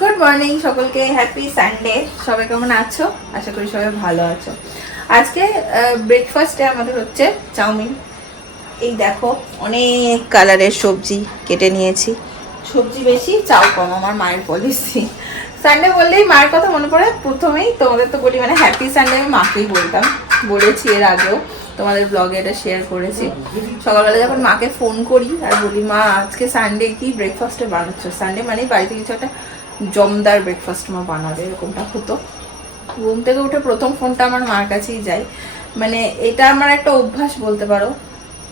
Good morning সকলকে happy Sunday সবাই কেমন আছো? আশা করি সবাই ভালো আছো। আজকে ব্রেকফাস্টে আমাদের হচ্ছে চাউমিন। এই দেখো, অনেক কালারের সবজি কেটে নিয়েছি। সবজি বেশি চাউ কম, আমার মায়ের পলিসি সানডে বললেই মায়ের কথা মনে পড়ে। প্রথমেই তোমাদের তো বলি মানে হ্যাপি সানডে আমি মাকেই বলতাম। বলেছি এর আগেও, তোমাদের ব্লগে এটা শেয়ার করেছি। সকালবেলা যখন মাকে ফোন করি আর বলি, মা, আজকে সানডে কি ব্রেকফাস্টে বানাচ্ছ? সানডে মানে বাড়িতে কিছু একটা জমদার ব্রেকফাস্ট মা বানাবে, এরকমটা হতো। ঘুম থেকে উঠে প্রথম ফোনটা আমার মার কাছেই যায়। মানে এটা আমার একটা অভ্যাস বলতে পারো,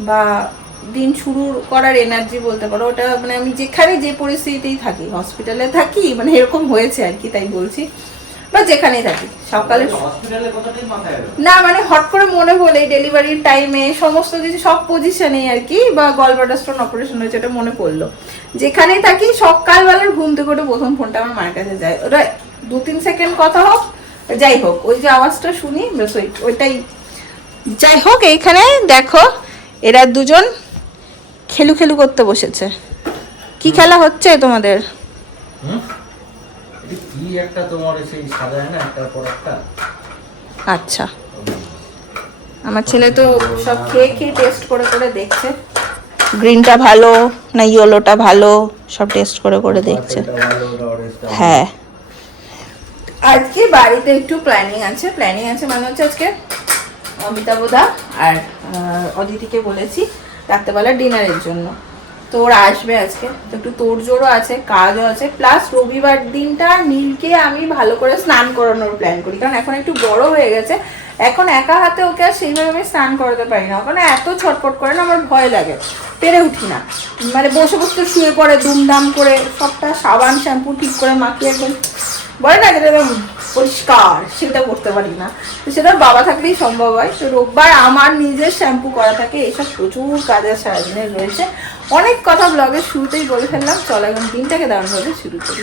বা দিন শুরু করার এনার্জি বলতে পারো, ওটা মানে আমি যেখানে যে পরিস্থিতিতেই থাকি হসপিটালে থাকি মানে এরকম হয়েছে আর কি, তাই বলছি। বা যেখানেই থাকি সকালে? না মানে হট করে মনে হলে ডেলিভারির টাইমে সমস্ত কিছু সব পজিশনে আর কি বা গলবাটা স্টোন অপারেশন হয়েছে ওটা মনে পড়ল। যেখানেই থাকি সকালবেলার ঘুম থেকে উঠে প্রথম ফোনটা আমার মায়ের কাছে যায়। ওটা দু তিন সেকেন্ড কথা হোক যাই হোক ওই যে আওয়াজটা শুনি ওইটাই। যাই হোক এইখানে দেখো এরা দুজন খেলু খেলু করতে বসেছে। কি খেলা হচ্ছে তোমাদের? একটা তোমার সেই সাজায় না একটার পর একটা? আচ্ছা। আমার ছেলে তো সব খেয়ে খেয়ে টেস্ট করে করে দেখছে। গ্রিনটা ভালো না ইয়েলোটা ভালো সব টেস্ট করে করে দেখছে। হ্যাঁ। আজকে বাড়িতে একটু প্ল্যানিং আছে। প্ল্যানিং আছে মানে হচ্ছে আজকে অমিতাভদা আর অদিতিকে বলেছি রাত্রেবেলা ডিনারের জন্য। তো ওরা আসবে আজকে। তো একটু তোর জোরও আছে, কাজও আছে। প্লাস রবিবার দিনটা নীলকে আমি ভালো করে স্নান করানোর প্ল্যান করি। কারণ এখন একটু বড় হয়ে গেছে। এখন একা হাতে ওকে আর সেইভাবে আমি স্নান করাতে পারি না। ওখানে এত ছটপট করে না, আমার ভয় লাগে। পেরে উঠি না। মানে বসে বসে শুয়ে পড়ে, দুমদাম করে সবটা সাবান শ্যাম্পু ঠিক করে মাখিয়ে একদম বলে না যেটা পরিষ্কার সেটা করতে পারি না। তো সেটা বাবা থাকলেই সম্ভব হয়। তো রোববার আমার নিজের শ্যাম্পু করা থাকে। এইসব প্রচুর কাজের সারাদিনের রয়েছে। অনেক কথা ব্লগের শুরুতেই বলে ফেললাম চলো এখন দিনটাকে দারুণভাবে শুরু করি।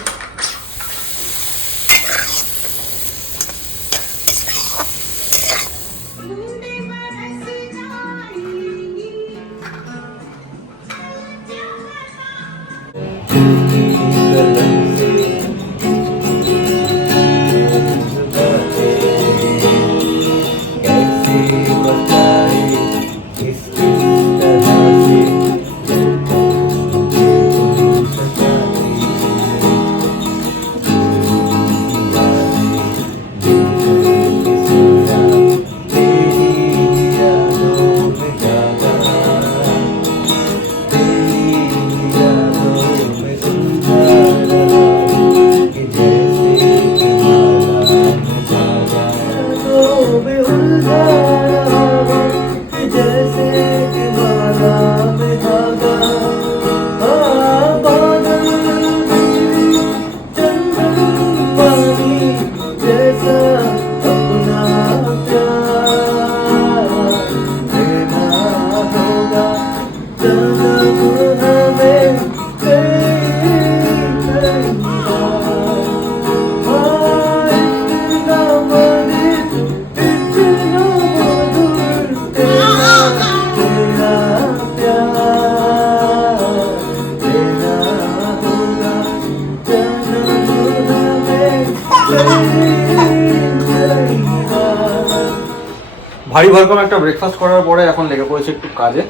ভারী ভরকম একটা ব্রেকফাস্ট করার পরে এখন লেগে পড়েছে একটু কাজে।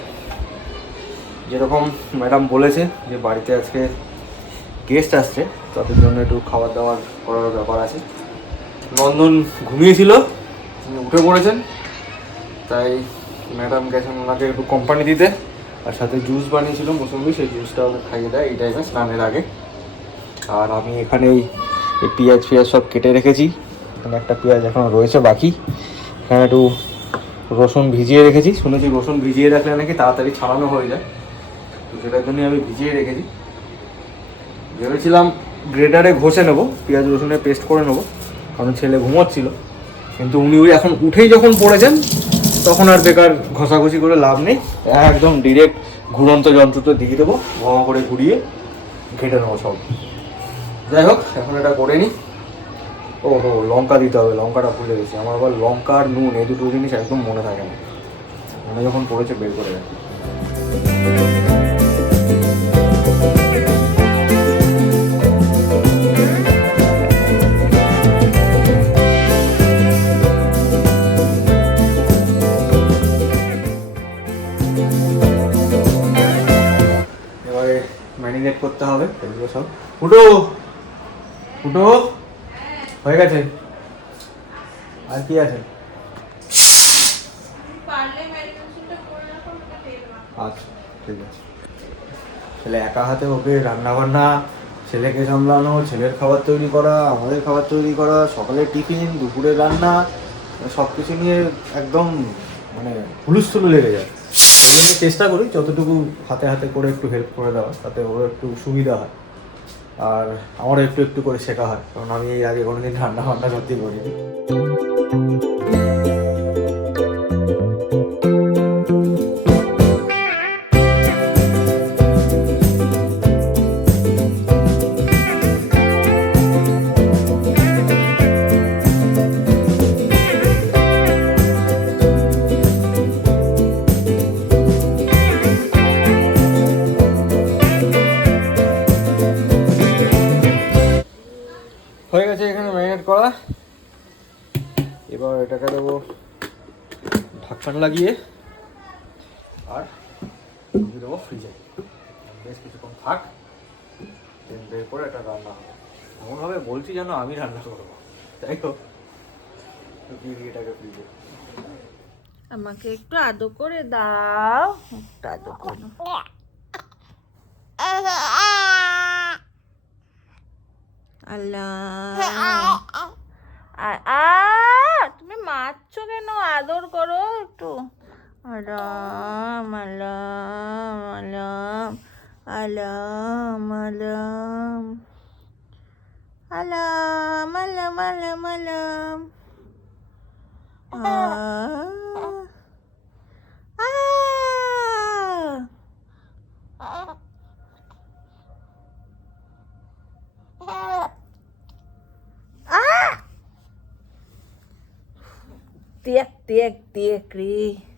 যেরকম ম্যাডাম বলেছে যে বাড়িতে আজকে গেস্ট আসছে, তাদের জন্য একটু খাবার দাবার করার ব্যাপার আছে। নন্দন ঘুমিয়েছিল উঠে পড়েছেন। তাই ম্যাডাম গেছেন ওনাকে একটু কোম্পানি দিতে, আর সাথে জুস বানিয়েছিল মৌসুমি সেই জুসটা ওকে খাইয়ে দেয়, এই টাইমে স্নানের আগে। আর আমি এখানে এই পেঁয়াজ ফেঁয়াজ সব কেটে রেখেছি। এখানে একটা পেঁয়াজ এখনও রয়েছে বাকি। এখানে একটু রসুন ভিজিয়ে রেখেছি। শুনেছি রসুন ভিজিয়ে রাখলে নাকি তাড়াতাড়ি ছাড়ানো হয়ে যায়। তো সেটার জন্যই আমি ভিজিয়ে রেখেছি। ভেবেছিলাম গ্রেটারে ঘষে নেব, পেঁয়াজ রসুনের পেস্ট করে নেব, কারণ ছেলে ঘুমোচ্ছিল। কিন্তু উনি ওই এখন উঠেই যখন পড়েছেন, তখন আর বেকার ঘষাঘষি করে লাভ নেই। একদম ডিরেক্ট ঘুরন্ত যন্ত্রটা দিয়ে দেবো, ঘমা করে ঘুরিয়ে ঘেটে নেব সব। যাই হোক, এখন এটা করে নিই। ও লঙ্কা দিতে হবে, লঙ্কাটা ভুলে গেছি। আমার আবার লঙ্কা আর নুন, এই দুটো জিনিস একদম মনে থাকে না। মনে যখন পড়েছে, বের করে রাখি। এবারে করতে হবে, এগুলো সব। ফুটো! ফুটো! হয়ে গেছে। আর কি আছে? আচ্ছা ঠিক আছে। ছেলে একা হাতে ওকে রান্না বান্না ছেলেকে সামলানো ছেলের খাবার তৈরি করা আমাদের খাবার তৈরি করা সকালের টিফিন দুপুরের রান্না সব কিছু নিয়ে একদম মানে হুলুস্থুলু লেগে যায়। ওই জন্য চেষ্টা করি যতটুকু হাতে হাতে করে একটু হেল্প করে দেওয়া তাতে ওর একটু সুবিধা হয়। আর আমারও একটু একটু করে শেখা হয়, কারণ আমি এই আগে কোনোদিন রান্না বান্না করতে করিনি। এমনভাবে বলছি যেন আমি রান্না করব। তাই তো আমাকে একটু আদো করে দাও। একটু আদো করো তুমি মারছো কেন? আদর করো একটু। আলাম আলাম আলাম আলাম আলাম Alam, malam, malam, malam. Ah. Ah. Ah. Tiếc, tiếc, tiếc đi.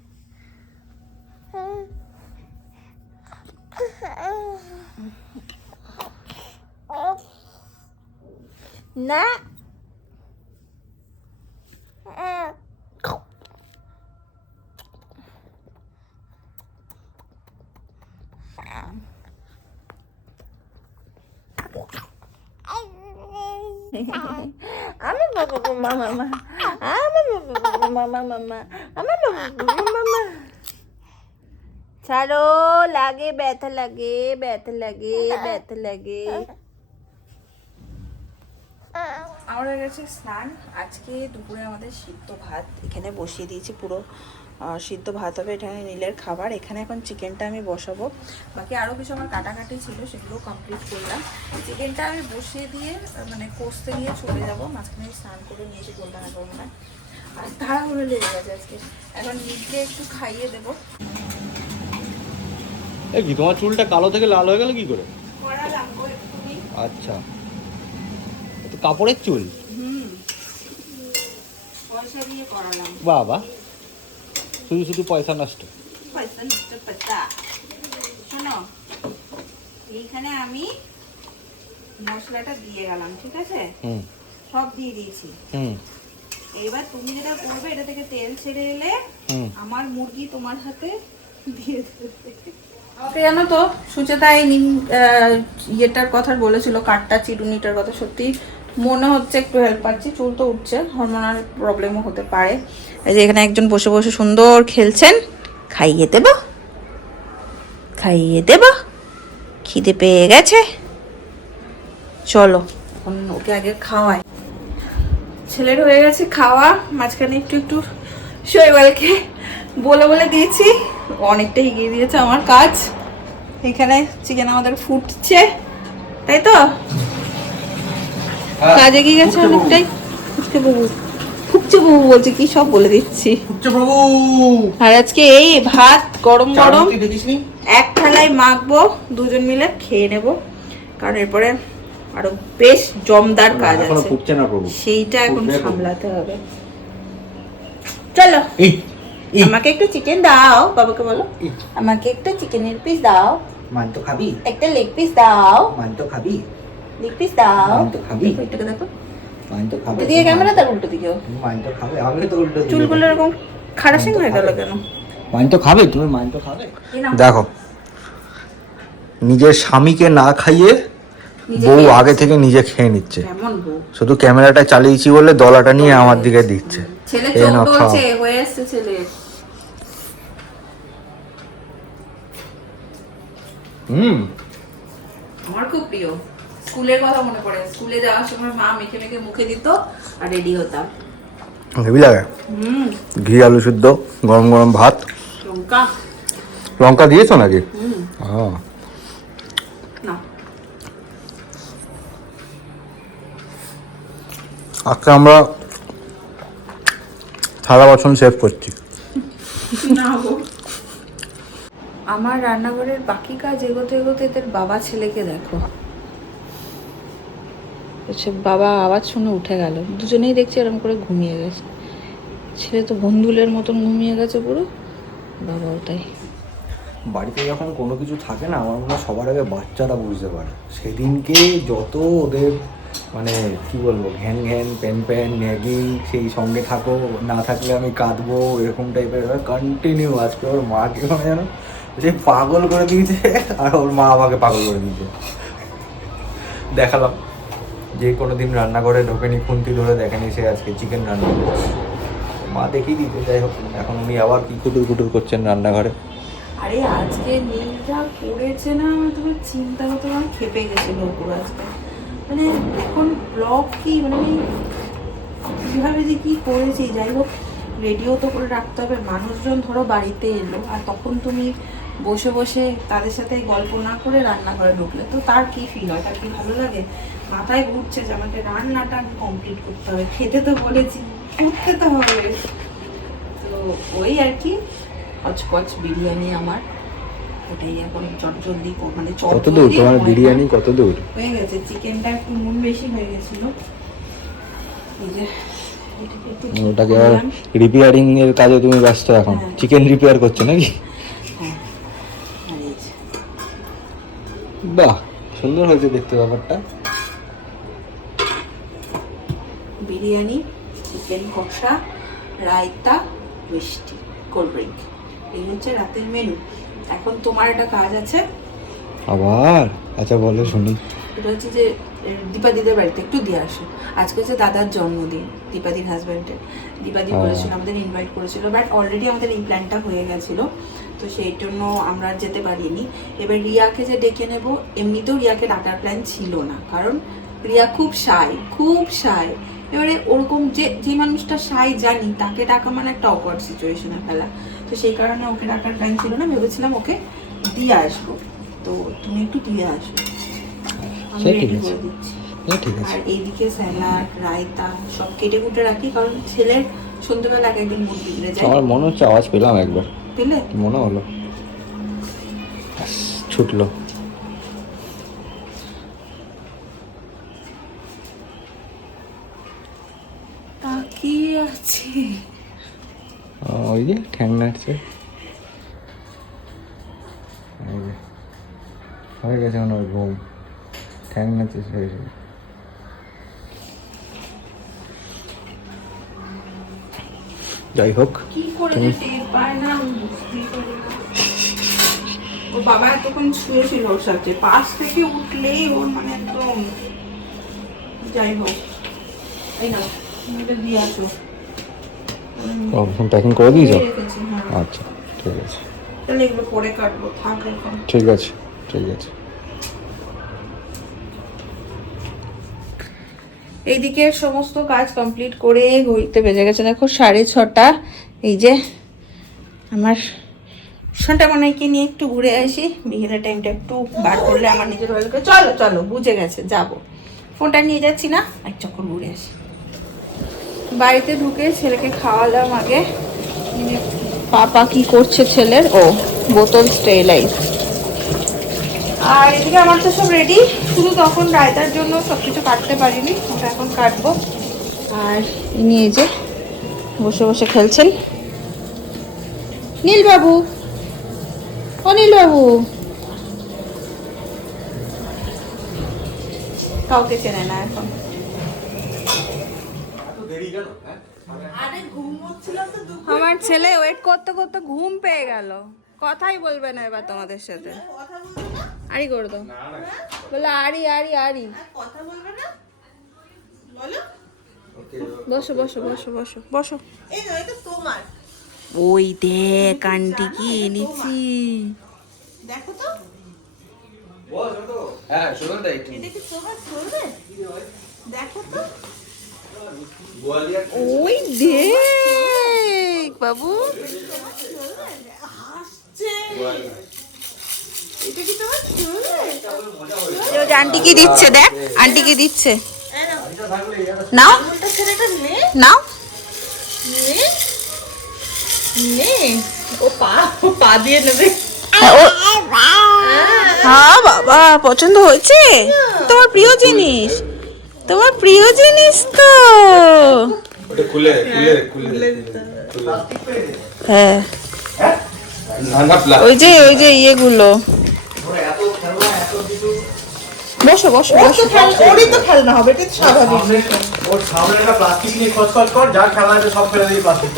นะมามามามามาอามามามามามาอามามามามา ચાલો લાગે બેઠ લાગે બેઠ લાગે બેઠ લાગે আমার গেছে স্নান। আজকে দুপুরে আমাদের সিদ্ধ ভাত। এখানে বসিয়ে দিয়েছি পুরো সিদ্ধ ভাত হবে এখানে নীলের খাবার। এখানে এখন চিকেনটা আমি বসাবো। বাকি আরও কিছু আমার কাটাকাটি ছিল সেগুলো কমপ্লিট করলাম। চিকেনটা আমি বসিয়ে দিয়ে মানে কষতে নিয়ে চলে যাব। মাঝখানে স্নান করে নিয়েছি বললাম না বলব না আর তাড়াহুড়ো লেগে গেছে আজকে। এখন নীলকে একটু খাইয়ে দেবো। কি তোমার চুলটা কালো থেকে লাল হয়ে গেল কি করে? আচ্ছা। কাপড়ের চুল? হুম। পয়সা দিয়ে করালাম। বাবা শুধু শুধু পয়সা নষ্ট। পয়সা নষ্ট পয়সা শোনো এইখানে আমি মশলাটা দিয়ে গেলাম ঠিক আছে? সব দিয়ে দিয়েছি। এবার তুমি যেটা করবে এটা থেকে তেল ছেড়ে এলে আমার মুরগি তোমার হাতে দিয়ে দেবে। জানো তো সুচেতা এই নিম আহ, ইয়েটার কথা বলেছিল কাঠটা চিরুনিটার কথা সত্যি। মনে হচ্ছে একটু হেল্প পাচ্ছি, চুল তো উঠছে হরমোনাল প্রবলেমও হতে পারে। এই যে এখানে একজন বসে বসে সুন্দর খেলছেন, খাইয়ে দেব খাইয়ে দেব, খিদে পেয়ে গেছে। চলো এখন ওকে আগে খাওয়াই। ছেলের হয়ে গেছে খাওয়া, মাঝখানে একটু একটু শৈবালকে বলে বলে দিয়েছি। অনেকটা এগিয়ে দিয়েছে আমার কাজ। এখানে চিকেন আমাদের ফুটছে, তাই তো? কাজে গিয়ে গেছে অনেকটাই? বাবু ফুটছে বাবু বলছে কি সব বলে দিচ্ছি। প্রভু আর আজকে এই ভাত গরম গরম। এক থালায় মাখবো দুজন মিলে খেয়ে নেব। কারণ এরপরে আরও বেশ জমদার কাজ আছে। ফুটছে না প্রভু। সেইটা এখন। সামলাতে হবে। চলো আমাকে একটু চিকেন দাও বাবাকে বলো। আমাকে একটা চিকেনের পিস দাও। মান তো খাবি? একটা লেগ পিস দাও। মান তো খাবি? দেখো এটাকে দেখো। ক্যামেরা তার উল্টো চুলগুলো এরকম হয়ে গেল কেন? মাইন তো খাবে? তুমি মাইন তো খাবে? দেখো। নিজের স্বামীকে না খাইয়ে বউ আগে থেকে নিজে খেয়ে নিচ্ছে। শুধু ক্যামেরাটা চালিয়েছি বলে দলাটা নিয়ে আমার দিকে দিচ্ছে। হুম। আমার খুব প্রিয়। স্কুলের কথা মনে পড়ে। স্কুলে যাওয়ার সময় মা মেখে মেখে মুখে দিত আর রেডি হতাম। হেভি লাগে? ঘি আলু গরম গরম ভাত। লঙ্কা। লঙ্কা দিয়েছ নাকি? আজকে আমরা থালা বাসন সেভ করছি। আমার রান্নাঘরের বাকি কাজ এগোতে এগোতে এদের বাবা ছেলেকে দেখো। হচ্ছে বাবা আওয়াজ শুনে উঠে গেল। দুজনেই দেখছি এরকম করে ঘুমিয়ে গেছে। ছেলে তো বন্ধুলের মতন ঘুমিয়ে গেছে পুরো। বাবাও তাই। বাড়িতে যখন কোনো কিছু থাকে না, আমার মনে হয় সবার আগে বাচ্চারা বুঝতে পারে। সেদিনকে যত ওদের মানে কি বলব, ঘ্যান ঘ্যান, প্যান প্যান ম্যাগি সেই সঙ্গে থাকো, না থাকলে আমি কাঁদবো, এরকম টাইপের কন্টিনিউ আজকে ওর মাকে মানে যেন যে পাগল করে দিয়েছে, আর ওর মা আমাকে পাগল করে দিয়েছে। দেখালাম। যে কোনো দিন রান্নাঘরে ঢোকেনি, খুন্তি ধরে দেখেনি সে আজকে চিকেন রান্না করছে। মা দেখিয়ে দিতে, যাই হোক, এখন উনি আবার কি কুটুর কুটুর করছেন রান্নাঘরে। আরে, আজকে নীলটা করেছে না তোমার চিন্তা করতে আমার খেপে গেছিল পুরো আজকে। মানে এখন ব্লগ কি মানে আমি কীভাবে যে কী করেছি, যাই হোক রেডিও তো করে রাখতে হবে, মানুষজন ধরো বাড়িতে এলো, আর তখন তুমি বসে বসে তাদের সাথে গল্প না করে রান্নাঘরে ঢুকলে তো তার কি ফিল হয়? তার কি ভালো লাগে? মাথায় ঘুরছে যে আমাকে রান্নাটা কমপ্লিট করতে হবে। খেতে তো বলেছি করতে তো হবে। তো ওই আর কি হচপচ বিরিয়ানি আমার। ওটাই এখন মানে কত দূর? চটজলদি তোমার হয়। বিরিয়ানি কত দূর? হয়ে গেছে। চিকেনটা একটু নুন বেশি হয়ে গেছিল। এই যে ওটাকে। রিপেয়ারিং এর কাজে তুমি ব্যস্ত এখন। হ্যাঁ। চিকেন রিপেয়ার করছ নাকি? বাহ সুন্দর হয়েছে দেখতে ব্যাপারটা। বিরিয়ানি চিকেন কষা রায়তা মিষ্টি কোল্ড ড্রিঙ্ক। এই হচ্ছে রাতের মেনু এখন তোমার একটা কাজ আছে। আবার? আচ্ছা বলো শুনি। এটা হচ্ছে যে এ, দীপাদিদের বাড়িতে একটু দিয়ে আসো। আজকে হচ্ছে দাদার জন্মদিন দীপাদির হাজব্যান্ডের দীপাদি। বলেছিল আমাদের ইনভাইট করেছিল বাট অলরেডি আমাদের এই প্ল্যানটা হয়ে গেছিল। তো সেই জন্য আমরা যেতে পারিনি। এবার রিয়াকে যে ডেকে নেব এমনিতেও রিয়াকে ডাকার প্ল্যান ছিল না। কারণ রিয়া খুব সাই খুব সাই এবারে ওরকম যে যে মানুষটা সাই জানি তাকে ডাকা মানে একটা অকওয়ার্ড সিচুয়েশনে ফেলা। তো সেই কারণে ওকে ডাকার প্ল্যান ছিল না ভেবেছিলাম ওকে দিয়ে আসব। তো তুমি একটু দিয়ে আসো। আমি আছে। করে দিচ্ছি। আর এইদিকে স্যালাড রায়তা সব কেটে কুটে রাখি কারণ ছেলের সন্ধ্যেবেলা এক একদিন মুড বিগড়ে যায়। আমার মনে হচ্ছে আওয়াজ পেলাম একবার। পেলে মনে হলো। ছুটলো। তাকিয়ে আছে। ওই যে ঠ্যাং নাড়ছে। হয়ে গেছে মনে হয় ঘুম। ঠ্যাং নাড়ছে হয়ে গেছে। যাই হোক। ওর বাবা এতক্ষণ ওর সাথে পাশ থেকে উঠলেই ওর মানে একদম যাই হোক। এই না দিয়ে আসো। প্যাকিং করে দিয়েছ? হ্যাঁ। আচ্ছা ঠিক আছে। ঠিক আছে ঠিক আছে। এইদিকে সমস্ত কাজ কমপ্লিট করে ঘুরতে বেজে গেছে দেখো সাড়ে ছটা। এই যে আমার সন্টা মনাইকে নিয়ে একটু ঘুরে আসি, বিকেলের টাইমটা একটু বার করলে আমার নিজের ভালো চলো চলো, বুঝে গেছে, যাব। ফোনটা নিয়ে যাচ্ছি না, এক চক্কর ঘুরে আসি। বাড়িতে ঢুকে ছেলেকে খাওয়ালাম আগে। পাপা কি করছে ছেলের? ও, বোতল স্টেলাইজ আর এদিকে আমার তো সব রেডি শুধু তখন রায়তার জন্য সব কিছু কাটতে পারিনি, ওটা এখন কাটবো। আর ইনি এই যে বসে বসে খেলছেন। নীলবাবু, ও নীলবাবু। কাউকে চেনে না এখন। আমার ছেলে ওয়েট করতে করতে ঘুম পেয়ে গেল। কথাই বলবে না এবার তোমাদের সাথে। আরি করে দাও। বলো আরি আরি আরি কথা বলবে না? বলো। বসো বসো বসো বসো বসো। তোমার। ওই দেখ আন্টি কি এনেছি। দেখো তো। হ্যাঁ দেখো তো। ওই দেখ বাবু। হাসছে। আন্টি কি দিচ্ছে দেখ আন্টি কি দিচ্ছে। নাও, নাও। হ্যাঁ বাবা পছন্দ হয়েছে? তোমার প্রিয় জিনিস। তোমার প্রিয় জিনিস তো। ওটা খুলে খুলে খুলে। হ্যাঁ। ওই যে ওই যে ইয়েগুলো। বসো বসো বসো। ওরই তো খেলনা হবে এটা স্বাভাবিক। ওর সামনে একটা প্লাস্টিক নিয়ে খচখচ কর যা খেলা আছে সব ফেলে দিয়ে প্লাস্টিক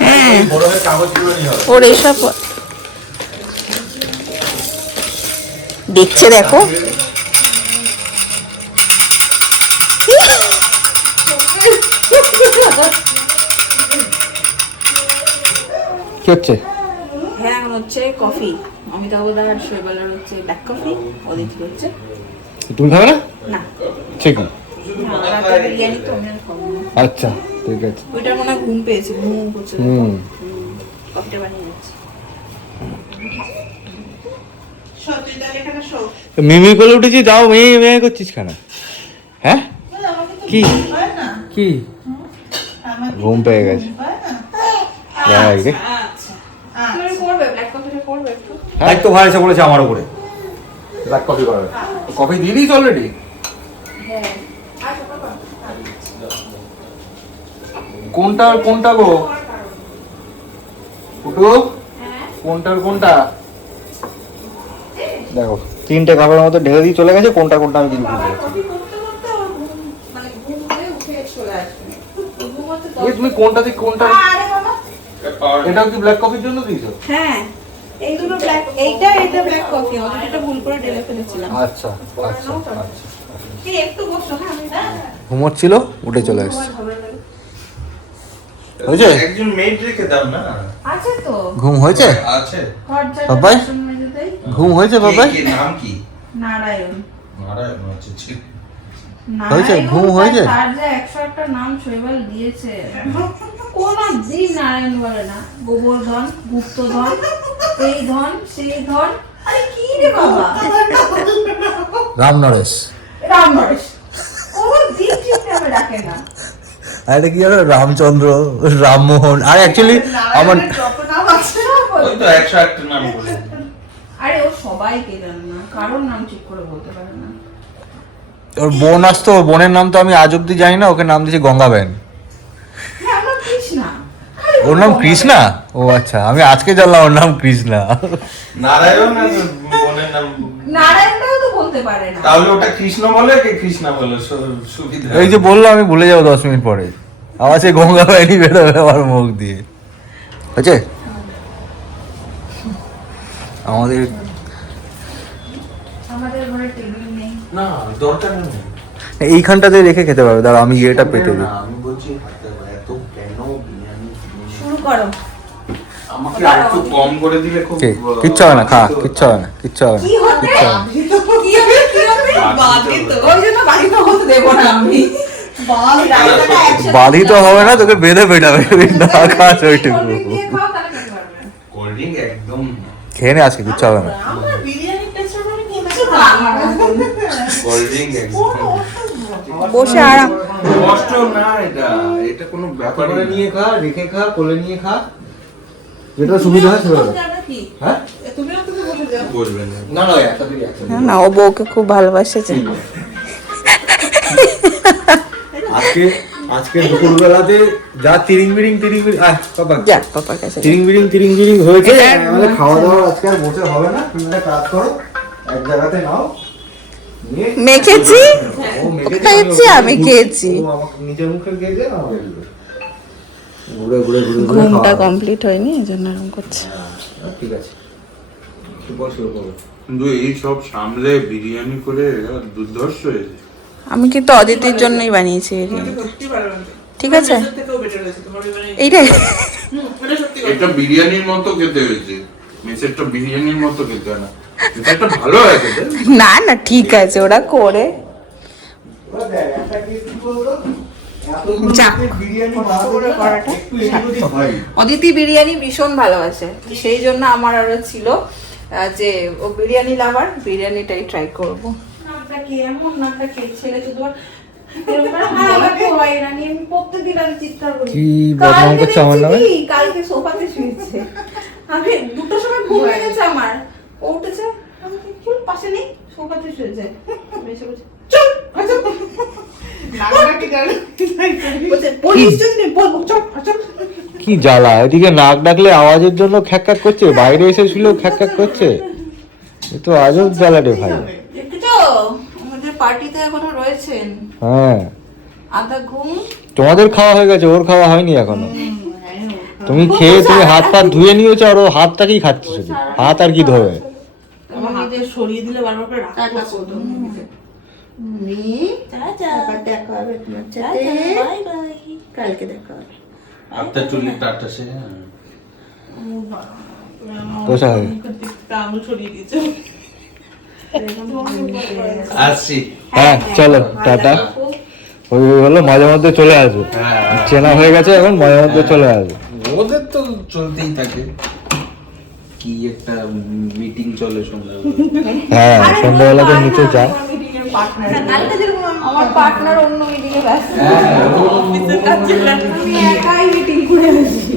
হ্যাঁ। বরফের কাগজগুলো নিয়ে হবে। ওর এসব দেখছে দেখো। কি হচ্ছে? হ্যাঁ হচ্ছে কফি। অমিতাভ দার শৈবালের হচ্ছে ব্ল্যাক কফি কি হচ্ছে। তুমি খাবে না? না। ঠিক না, বিরিয়ানি তো আমি খাব আচ্ছা ঠিক আছে। ওইটার মনে ঘুম পেয়েছে ঘুম করছে হুম। কফিটা বানিয়ে মিমি করে উঠেছি যাও মেয়ে মেয়ে করছিস কেন? হ্যাঁ? কি? কি? ঘুম পেয়ে গেছে। রে আচ্ছা তুমি করবে ব্ল্যাক কফিটা করবে একটু দায়িত্ব ভাই এসে বলেছে আমার উপরে। ব্ল্যাক কফি করাবে। কফি দিয়ে দিয়েছ অলরেডি হ্যাঁ। কোনটা আর কোনটা গো? ফুটু? কোনটার কোনটা দেখো তিনটে কাপের মতো ঢেলে দিয়ে চলে গেছে কোনটা কোনটা আমি কিন্তু মানে ঘুম হয়ে উঠে চলে আসবে। ও ঘুমোতে এই তুমি কোনটা থেকে কোনটা? আরে বাবা। এটাও কি ব্ল্যাক কফির জন্য দিয়েছ? হ্যাঁ। এই দুটো ব্ল্যাক এইটা এটা ব্ল্যাক কফি ওদের এটা ভুল করে ঢেলে ফেলেছিলাম। আচ্ছা আচ্ছা আচ্ছা। কি একটু বসো হ্যাঁ আমি না ঘুমোচ্ছিল উঠে চলে এসছে। হয়েছে? একজন মেড রেখে দাও না। আছে তো। ঘুম হয়েছে? আছে। বাবাই? ঘুম হয়েছে বাবাই কি- নাম কি? নারায়ণ। নারায়ণ আচ্ছা ঠিক হয়েছে? ঘুম হয়েছে? তার যে একশো একটা নাম শৈবাল দিয়েছে। কোন দিন নারায়ণ বলে না। গোবর্ধন গুপ্তধন। এই ধন সেই ধন। আরে কি রে বাবা? রাম নরেশ। রাম নরেশ। কোন দিন ঠিক নামে ডাকে না। আর কি রামচন্দ্র রামমোহন। আর অ্যাকচুয়ালি আমার নাম আছে ওই তো একশো একটা নাম বলে। আরে ও সবাইকে জানে না কারোর নাম ঠিক করে বলতে পারে না। ওর বোন আসতো ওর বোনের নাম তো আমি আজ অব্দি জানি না ওকে নাম দিয়েছি গঙ্গাবেন। হ্যাঁ ওর নাম কৃষ্ণা? ও আচ্ছা আমি আজকে জানলাম ওর নাম কৃষ্ণা। নারায়ণ বোনের নাম? নারায়ণটাও তো বলতে পারে না। তাহলে ওটা কৃষ্ণ বলে কি কৃষ্ণা বলে? সুবিধা এই যে বলল আমি ভুলে যাব দশ মিনিট পরে। সে গঙ্গাবেনই বেরোবে আমার মুখ দিয়ে। হচ্ছে আমাদের আমাদের ঘরে টেবিল নেই। না দরকার নেই। এইখানটাতে রেখে খেতে পারবে। দাঁড়া আমি ইয়েটা পেতে দিই। না, আমি বলছি করো? কিচ্ছু হবে না খা কিচ্ছু হবে না কিচ্ছু হবে কিচ্ছু হবে বাল তো হবে। না তোকে বেঁধে পেটাবে না খাস ওইটুকু। খেয়ে নে আজকে কিচ্ছু হবে না। বসে আরাম। কষ্ট না এটা এটা কোনো ব্যাপার করে নিয়ে খা রেখে খা কোলে নিয়ে খা। যেটা সুবিধা হয় হ্যাঁ? তুমি বসে যাও। বলবেন না। না না একসাথে একসাথে না ও বউকে খুব ভালোবাসেছে আজকে আজকে দুপুরবেলাতে যা তিরিং বিরিং তিরিং বিরিং আহ বাবা যাক পাপার কাছে। তিরিং বিরিং তিরিং বিরিং হয়েছে আমাদের খাওয়া দাওয়া আজকে আর বসে হবে না। তুমি একটা কাজ করো এক জায়গাতে নাও। মেখেছি? খেয়েছি, আমি খেয়েছি। ঘুমটা কমপ্লিট হয়নি এই জন্য এরকম করছে। হ্যাঁ, ঠিক আছে। কিন্তু এই সব সামলে বিরিয়ানি করে দুর্ধর্ষ হয়েছে আমি কিন্তু অদিতির জন্যই বানিয়েছি ঠিক আছে? এইটাই। এটা বিরিয়ানির মতো খেতে হয়েছে। মেসেরটা বিরিয়ানির মতো হয় না। এটা একটা ভালো আছে না না ঠিক আছে ওরা করে। অদিতি বিরিয়ানি ভীষণ ভালোবাসে। সেই জন্য আমার আরও ছিল যে ও বিরিয়ানি লাভার বিরিয়ানিটাই ট্রাই করব। ছেলে শুধু কি বদনাম করছে আমার নামে? কালকে সোফাতে শুয়েছে। আমি দুটোর সময় ঘুম হয়ে গেছে আমার। ও উঠেছে আমি বলছি, পাশে নেই? সোফাতে শুয়েছে। আমি এসে বলছি, চুপ নাকটা কি জানো? বলছে, বলিস যদি নেই, বলব চুপ চুপ। কি জ্বালা? এদিকে নাক ডাকলে আওয়াজের জন্য খ্যাক খ্যাক করছে বাইরে এসে শুলেও খ্যাক খ্যাক করছে। এ তো আজব জ্বালা রে ভাই। পার্টিতে এখনও রয়েছেন? হ্যাঁ। আধা ঘুম? তোমাদের খাওয়া হয়ে গেছে ওর খাওয়া হয়নি এখনও। তুমি খেয়ে তুমি হাত পা ধুয়ে নিয়েছো আর ও হাতটাকেই খাচ্ছে শুধু। হাত আর কি ধোবে? সরিয়ে দিলে বারবার করে কালকে দেখা হবে। সে পোষা হবে মুখের দিকটা আঙুল সরিয়ে দিয়েছে আসছি। হ্যাঁ চলো টাটা। ওই হলো মাঝে মধ্যে চলে আসবে। চেনা হয়ে গেছে এখন মাঝে মধ্যে চলে আসবে। ওদের তো চলতেই থাকে। কি একটা মিটিং চলে সন্ধ্যাবেলা। হ্যাঁ সন্ধ্যাবেলাতে নিচে যায় আমার পার্টনার অন্য মিটিংয়ে ব্যস্ত। অফিসের কাজ ছিল। আমি একাই মিটিং করে আসি।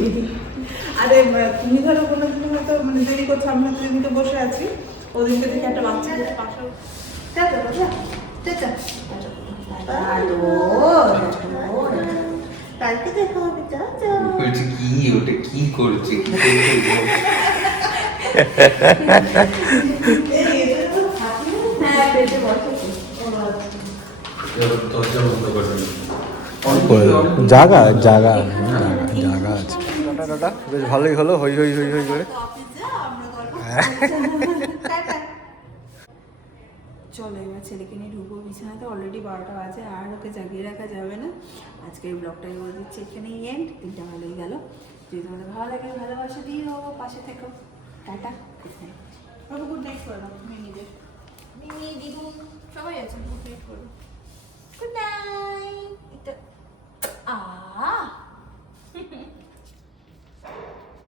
আরে তুমি ধরো কোনো হয়তো মানে দেরি করছ আমি হয়তো বসে আছি। ওদিনকে দেখে একটা বাচ্চা বসে পাশে কালকে দেখা হবে যা যা। বলছি কি ওটা কি করছে? কি করছে? হ্যাঁ আছে। বেশ ভালোই হলো হই হই হই হই করে। চলো এবার ছেলেকে নিয়ে ঢুকবো। বিছানাতে অলরেডি বারোটা বাজে আর ওকে জাগিয়ে রাখা যাবে না। আজকে এই ব্লগটাই বলে দিচ্ছি এখানেই এন্ড তিনটা ভালোই গেল। যদি তোমাদের ভালো লাগে ভালোবাসা দিয়ে দিও পাশে থেকো। টাটা গুড নাইট বাবু গুড নাইট করো মিনিদের মিনি দিদু সবাই আছে গুড নাইট করো গুড নাইট আ